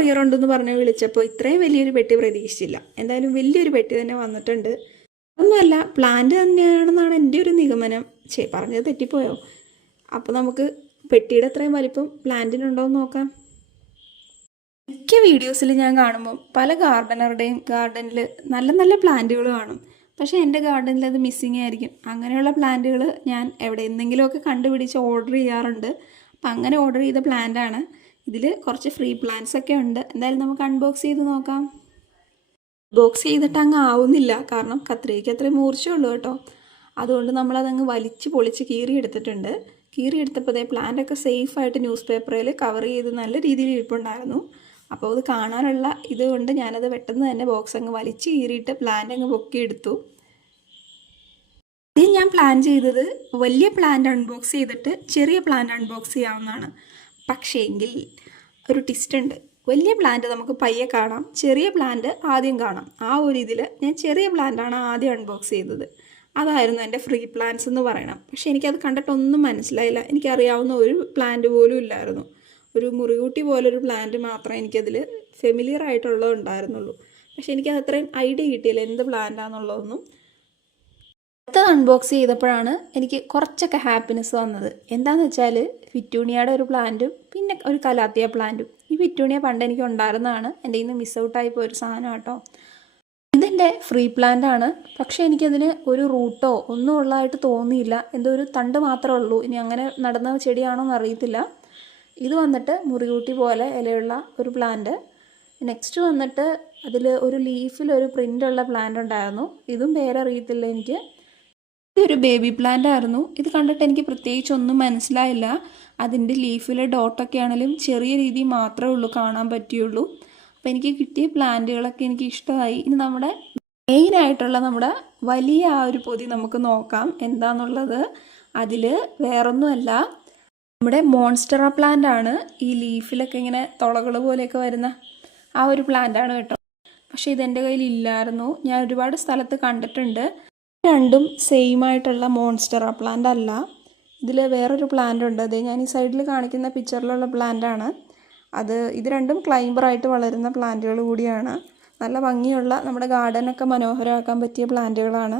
Courier ഉണ്ടെന്ന് പറഞ്ഞ് വിളിച്ചപ്പോൾ ഇത്രയും വലിയൊരു പെട്ടി പ്രതീക്ഷിച്ചില്ല. എന്തായാലും വലിയൊരു പെട്ടി തന്നെ വന്നിട്ടുണ്ട്. ഒന്നുമല്ല പ്ലാന്റ് തന്നെയാണെന്നാണ് എന്റെ ഒരു നിഗമനം. ചേ പറഞ്ഞത് തെറ്റിപ്പോയോ? അപ്പോൾ നമുക്ക് പെട്ടിയുടെ അത്രയും വലിപ്പം പ്ലാന്റിനുണ്ടോ എന്ന് നോക്കാം. മിക്ക വീഡിയോസിൽ ഞാൻ കാണുമ്പോൾ പല ഗാർഡനറുടെയും ഗാർഡനിൽ നല്ല നല്ല പ്ലാന്റുകൾ കാണും. പക്ഷേ എന്റെ ഗാർഡനിൽ അത് മിസ്സിങ് ആയിരിക്കും. അങ്ങനെയുള്ള പ്ലാന്റുകൾ ഞാൻ എവിടെ എന്തെങ്കിലുമൊക്കെ കണ്ടുപിടിച്ച് ഓർഡർ ചെയ്യാറുണ്ട്. അപ്പം അങ്ങനെ ഓർഡർ ചെയ്ത പ്ലാന്റാണ് ഇതിൽ കുറച്ച് ഫ്രീ പ്ലാന്റ്സ് ഒക്കെ ഉണ്ട്. എന്തായാലും നമുക്ക് അൺബോക്സ് ചെയ്ത് നോക്കാം. ബോക്സ് ചെയ്തിട്ട് അങ്ങ് ആവുന്നില്ല. കാരണം കത്രികയ്ക്ക് അത്രയും മൂർച്ചയുള്ളൂ കേട്ടോ. അതുകൊണ്ട് നമ്മളതങ്ങ് വലിച്ച് പൊളിച്ച് കീറി എടുത്തിട്ടുണ്ട്. കീറി എടുത്തപ്പോൾ അതേ പ്ലാന്റൊക്കെ സേഫായിട്ട് ന്യൂസ് പേപ്പറിൽ കവർ ചെയ്ത് നല്ല രീതിയിൽ ഇരിപ്പുണ്ടായിരുന്നു. അപ്പോൾ അത് കാണാനുള്ള ഇതുകൊണ്ട് ഞാനത് പെട്ടെന്ന് തന്നെ ബോക്സ് അങ്ങ് വലിച്ച് കീറിയിട്ട് പ്ലാന്റ് അങ്ങ് പൊക്കിയെടുത്തു ഇത് ഞാൻ പ്ലാൻ ചെയ്തത് വലിയ പ്ലാന്റ് അൺബോക്സ് ചെയ്തിട്ട് ചെറിയ പ്ലാന്റ് അൺബോക്സ് ചെയ്യാവുന്നതാണ്. പക്ഷേ എങ്കിൽ ഒരു ട്വിസ്റ്റ് ഉണ്ട്. വലിയ പ്ലാന്റ് നമുക്ക് പയ്യെ കാണാം. ചെറിയ പ്ലാന്റ് ആദ്യം കാണാം. ആ ഒരു ഇതിൽ ഞാൻ ചെറിയ പ്ലാന്റാണ് ആദ്യം അൺബോക്സ് ചെയ്തത്. അതായിരുന്നു എന്റെ ഫ്രീ പ്ലാന്റ്സ് എന്ന് പറയണം. പക്ഷേ എനിക്കത് കണ്ടിട്ടൊന്നും മനസ്സിലായില്ല. എനിക്കറിയാവുന്ന ഒരു പ്ലാന്റ് പോലും ഇല്ലായിരുന്നു. ഒരു മുറികൂട്ടി പോലൊരു പ്ലാന്റ് മാത്രമേ എനിക്കതിൽ ഫെമിലിയർ ആയിട്ടുള്ളത് ഉണ്ടായിരുന്നുള്ളൂ പക്ഷേ എനിക്കത് അത്രയും ഐഡിയ കിട്ടിയില്ല. എന്ത് പ്ലാന്റാന്നുള്ളതൊന്നും അടുത്തത് അൺബോക്സ് ചെയ്തപ്പോഴാണ് എനിക്ക് കുറച്ചൊക്കെ ഹാപ്പിനെസ് വന്നത്. എന്താണെന്ന് വെച്ചാൽ ഫിറ്റൂണിയയുടെ ഒരു പ്ലാന്റും പിന്നെ ഒരു കലാത്തിയ പ്ലാന്റും ഈ ഫിറ്റൂണിയ പണ്ട് എനിക്ക് ഉണ്ടായിരുന്നതാണ്. എന്റെ ഇന്ന് മിസ് ഔട്ടായി പോയ ഒരു സാധനം കേട്ടോ ഇതെന്റെ ഫ്രീ പ്ലാന്റ് ആണ്. പക്ഷേ എനിക്കതിന് ഒരു റൂട്ടോ ഒന്നും ഉള്ളതായിട്ട് തോന്നിയില്ല. എന്തോ ഒരു തണ്ട് മാത്രമേ ഉള്ളൂ. ഇനി അങ്ങനെ നടന്ന ചെടിയാണോ എന്ന് അറിയത്തില്ല. ഇത് വന്നിട്ട് മുറികൂട്ടി പോലെ ഇലയുള്ള ഒരു പ്ലാന്റ് നെക്സ്റ്റ് വന്നിട്ട് അതിൽ ഒരു ലീഫിൽ ഒരു പ്രിന്റുള്ള പ്ലാന്റ് ഉണ്ടായിരുന്നു. ഇതും പേരറിയത്തില്ല എനിക്ക്. ഇതൊരു ബേബി പ്ലാന്റ് ആയിരുന്നു. ഇത് കണ്ടിട്ട് എനിക്ക് പ്രത്യേകിച്ച് ഒന്നും മനസ്സിലായില്ല അതിന്റെ ലീഫിലെ ഡോട്ടൊക്കെ ആണെങ്കിലും ചെറിയ രീതി മാത്രമേ ഉള്ളൂ കാണാൻ പറ്റിയുള്ളൂ. അപ്പോൾ എനിക്ക് കിട്ടിയ പ്ലാന്റുകളൊക്കെ എനിക്ക് ഇഷ്ടമായി. ഇനി നമ്മുടെ മെയിൻ ആയിട്ടുള്ള നമ്മുടെ വലിയ ആ ഒരു പൊതി നമുക്ക് നോക്കാം. എന്താണെന്നുള്ളത് അതിൽ വേറൊന്നുമല്ല. നമ്മുടെ മോൺസ്റ്ററ പ്ലാന്റ് ആണ്. ഈ ലീഫിലൊക്കെ ഇങ്ങനെ തുളകൾ പോലെയൊക്കെ വരുന്ന ആ ഒരു പ്ലാന്റ് ആണ് കേട്ടോ. പക്ഷേ ഇതെന്റെ കയ്യിൽ ഇല്ലായിരുന്നു. ഞാൻ ഒരുപാട് സ്ഥലത്ത് കണ്ടിട്ടുണ്ട്. രണ്ടും സെയിം ആയിട്ടുള്ള മോൺസ്റ്ററ പ്ലാന്റ് അല്ല. ഇതിൽ വേറൊരു പ്ലാന്റ് ഉണ്ട്. അത് ഞാൻ ഈ സൈഡിൽ കാണിക്കുന്ന പിക്ചറിലുള്ള പ്ലാന്റ് ആണ്. അത് ഇത് രണ്ടും ക്ലൈംബറായിട്ട് വളരുന്ന പ്ലാന്റുകൾ കൂടിയാണ്. നല്ല ഭംഗിയുള്ള നമ്മുടെ ഗാർഡനൊക്കെ മനോഹരമാക്കാൻ പറ്റിയ പ്ലാന്റുകളാണ്